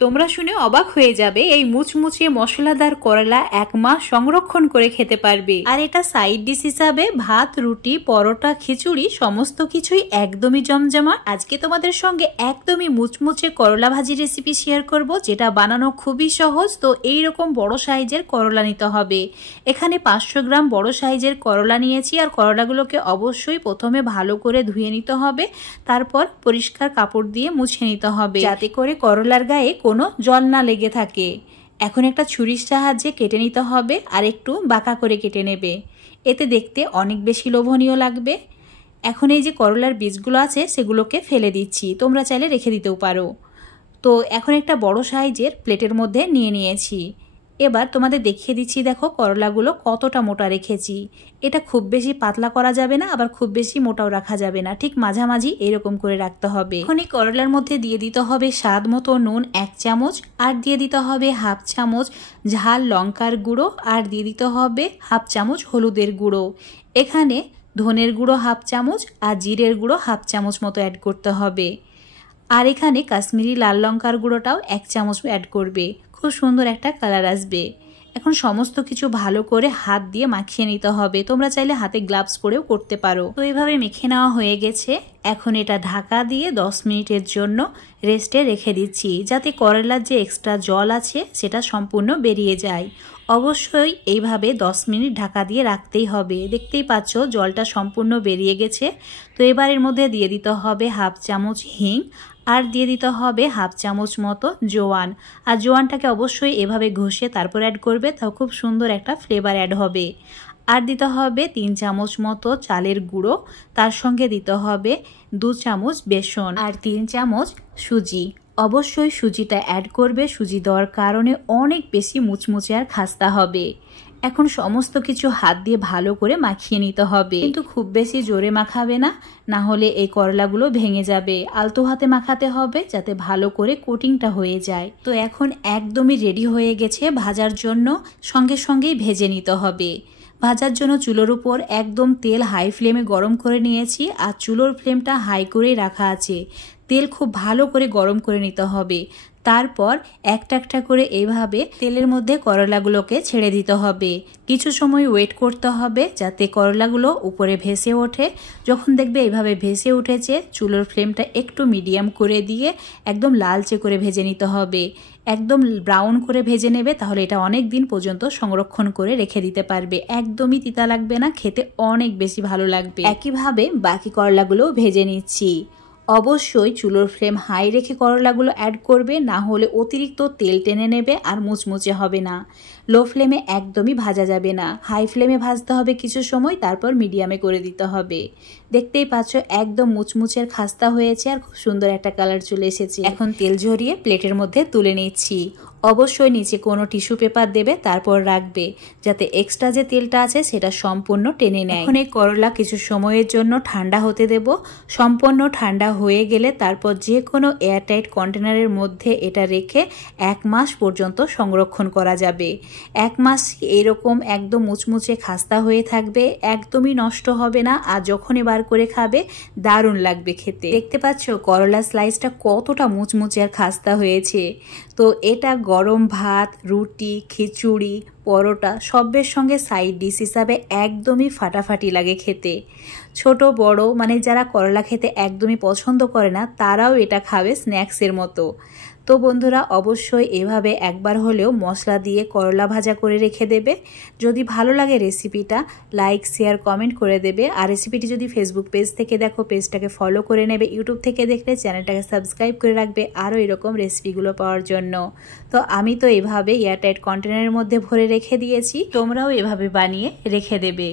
তোমরা শুনে অবাক হয়ে যাবে, এই মুচমুচে মশলাদার করলা 1 মাস সংরক্ষণ করে খেতে পারবে। আর এটা সাইড ডিশ হিসাবে ভাত, রুটি, পরোটা, খিচুড়ি সমস্ত কিছুই একদমই জমজমাট। আজকে তোমাদের সঙ্গে একদমই মুচমুচে করলা ভাজি রেসিপি শেয়ার করব, যেটা বানানো খুবই সহজ। তো এইরকম বড় সাইজের করলা নিতে হবে। এখানে 500 গ্রাম বড় সাইজের করলা নিয়েছি। আর করলাগুলোকে অবশ্যই প্রথমে ভালো করে ধুয়ে নিতে হবে, তারপর পরিষ্কার কাপড় দিয়ে মুছে নিতে হবে, যাতে করে করলার গায়ে কোনো জল না লেগে থাকে। এখন একটা ছুরির সাহায্যে কেটে নিতে হবে, আর একটু বাঁকা করে কেটে নেবে, এতে দেখতে অনেক বেশি লোভনীয় লাগবে। এখন এই যে করলার বীজগুলো আছে সেগুলোকে ফেলে দিচ্ছি, তোমরা চাইলে রেখে দিতেও পারো। তো এখন একটা বড় সাইজের প্লেটের মধ্যে নিয়ে নিয়েছি। এবার তোমাদের দেখিয়ে দিচ্ছি, দেখো করলাগুলো কতটা মোটা রেখেছি। এটা খুব বেশি পাতলা করা যাবে না, আবার খুব বেশি মোটাও রাখা যাবে না, ঠিক মাঝামাঝি এরকম করে রাখতে হবে। এখন এই করলার মধ্যে দিয়ে দিতে হবে স্বাদ মতো নুন 1 চামচ, আর দিয়ে দিতে হবে 1/2 চামচ ঝাল লঙ্কার গুঁড়ো, আর দিয়ে দিতে হবে 1/2 চামচ হলুদের গুঁড়ো। এখানে ধনের গুঁড়ো 1/2 চামচ আর জিরের গুঁড়ো 1/2 চামচ মতো অ্যাড করতে হবে। আর এখানে কাশ্মীরি লাল লঙ্কার গুঁড়োটাও 1 চামচ অ্যাড করবে, খুব সুন্দর একটা কালার আসবে। এখন সমস্ত কিছু ভালো করে হাত দিয়ে মাখিয়ে নিতে হবে, তোমরা চাইলে হাতে গ্লাভস পরেও করতে পারো। তো এইভাবে মেখে নেওয়া হয়ে গেছে। এখন এটা ঢাকা দিয়ে 10 মিনিটের জন্য রেস্টে রেখে দিচ্ছি, যাতে করলার যে এক্সট্রা জল আছে সেটা সম্পূর্ণ বেরিয়ে যায়। অবশ্যই এইভাবে 10 মিনিট ঢাকা দিয়ে রাখতেই হবে। দেখতেই পাচ্ছ জলটা সম্পূর্ণ বেরিয়ে গেছে। তো এবার এর মধ্যে দিয়ে দিতে হবে 1/2 চামচ হিং, আর দিয়ে দিতে হবে 1/2 চামচ মতো জোয়ান। আর জোয়ানটাকে অবশ্যই এভাবে ঘষে তারপর অ্যাড করবে, তাও খুব সুন্দর একটা ফ্লেভার অ্যাড হবে। আর দিতে হবে 3 চামচ মতো চালের গুঁড়ো, তার সঙ্গে দিতে হবে 2 চামচ বেসন আর 3 চামচ সুজি। অবশ্যই সুজিটা অ্যাড করবে, সুজি দেওয়ার কারণে অনেক বেশি মুচমুচে আর খাস্তা হবে। এখন সমস্ত কিছু হাত দিয়ে ভালো করে মাখিয়ে নিতে হবে, কিন্তু খুব বেশি জোরে মাখাবে না, না হলে এই করলাগুলো ভেঙে যাবে। আলতো হাতে মাখাতে হবে, যাতে ভালো করে কোটিংটা হয়ে যায়। তো এখন একদমই রেডি হয়ে গেছে ভাজার জন্য, সঙ্গে সঙ্গেই ভেজে নিতে হবে। ভাজার জন্য চুলোর উপর একদম তেল হাই ফ্লেমে গরম করে নিয়েছি, আর চুলোর ফ্লেমটা হাই করেই রাখা আছে। তেল খুব ভালো করে গরম করে নিতে হবে। তারপর একটা একটা করে এইভাবে তেলের মধ্যে করলাগুলোকে ছেড়ে দিতে হবে। কিছু সময় ওয়েট করতে হবে যাতে করলাগুলো উপরে ভেসে ওঠে। যখন দেখবে এইভাবে ভেসে উঠেছে, চুলোর ফ্লেমটা একটু মিডিয়াম করে দিয়ে একদম লালচে করে ভেজে নিতে হবে। একদম ব্রাউন করে ভেজে নেবে, তাহলে এটা অনেক দিন পর্যন্ত সংরক্ষণ করে রেখে দিতে পারবে। একদমই তিতা লাগবে না, খেতে অনেক বেশি ভালো লাগবে। একইভাবে বাকি করলাগুলো ভেজে নিচ্ছি। অবশ্যই চুলোর ফ্লেম হাই রেখে করলাগুলো অ্যাড করবে, না হলে অতিরিক্ত তেল টেনে নেবে আর মুচমুচে হবে না। লো ফ্লেমে একদমই ভাজা যাবে না, হাই ফ্লেমে ভাজতে হবে কিছু সময়, তারপর মিডিয়ামে করে দিতে হবে। দেখতেই পাচ্ছ একদম মুচমুচের খাস্তা হয়েছে, আর খুব সুন্দর একটা কালার চলে এসেছে। এখন তেল ঝরিয়ে প্লেটের মধ্যে তুলে নিচ্ছি। অবশ্যই নিচে কোনো টিস্যু পেপার দেবে, তারপর রাখবে, যাতে এক্সট্রা যে তেলটা আছে সেটা সম্পূর্ণ টেনে নেয়। এখন এই করলা কিছু সময়ের জন্য ঠান্ডা হতে দেব। সম্পূর্ণ ঠান্ডা হয়ে গেলে তারপর যে কোনো এয়ারটাইট কন্টেনারের মধ্যে এটা রেখে 1 মাস পর্যন্ত সংরক্ষণ করা যাবে। 1 মাস এরকম একদম মুচমুচে খাস্তা হয়ে থাকবে, একদমই নষ্ট হবে না। আর যখনই বার করে খাবে দারুণ লাগবে খেতে। দেখতে পাচ্ছ করলা স্লাইসটা কতটা মুচমুচে আর খাস্তা হয়েছে। তো এটা গরম ভাত, রুটি, খিচুড়ি, পরোটা সবের সঙ্গে সাইড ডিশ হিসাবে একদমই ফাটাফাটি লাগে খেতে। ছোট বড় মানে যারা করলা খেতে একদমই পছন্দ করে না, তারাও এটা খাবে স্ন্যাক্সের মতো। তো বন্ধুরা, অবশ্যই এভাবে একবার হলেও মশলা দিয়ে করলা ভাজা করে রেখে দেবে। যদি ভালো লাগে রেসিপিটা লাইক, শেয়ার, কমেন্ট করে দেবে। আর রেসিপিটি যদি ফেসবুক পেজ থেকে দেখো, পেজটাকে ফলো করে নেবে। ইউটিউব থেকে দেখলে চ্যানেলটাকে সাবস্ক্রাইব করে রাখবে আরও এরকম রেসিপিগুলো পাওয়ার জন্য। তো আমি তো এভাবে এয়ারটাইট কন্টেনারের মধ্যে ভরে রেখে দিয়েছি, তোমরাও এভাবে বানিয়ে রেখে দেবে।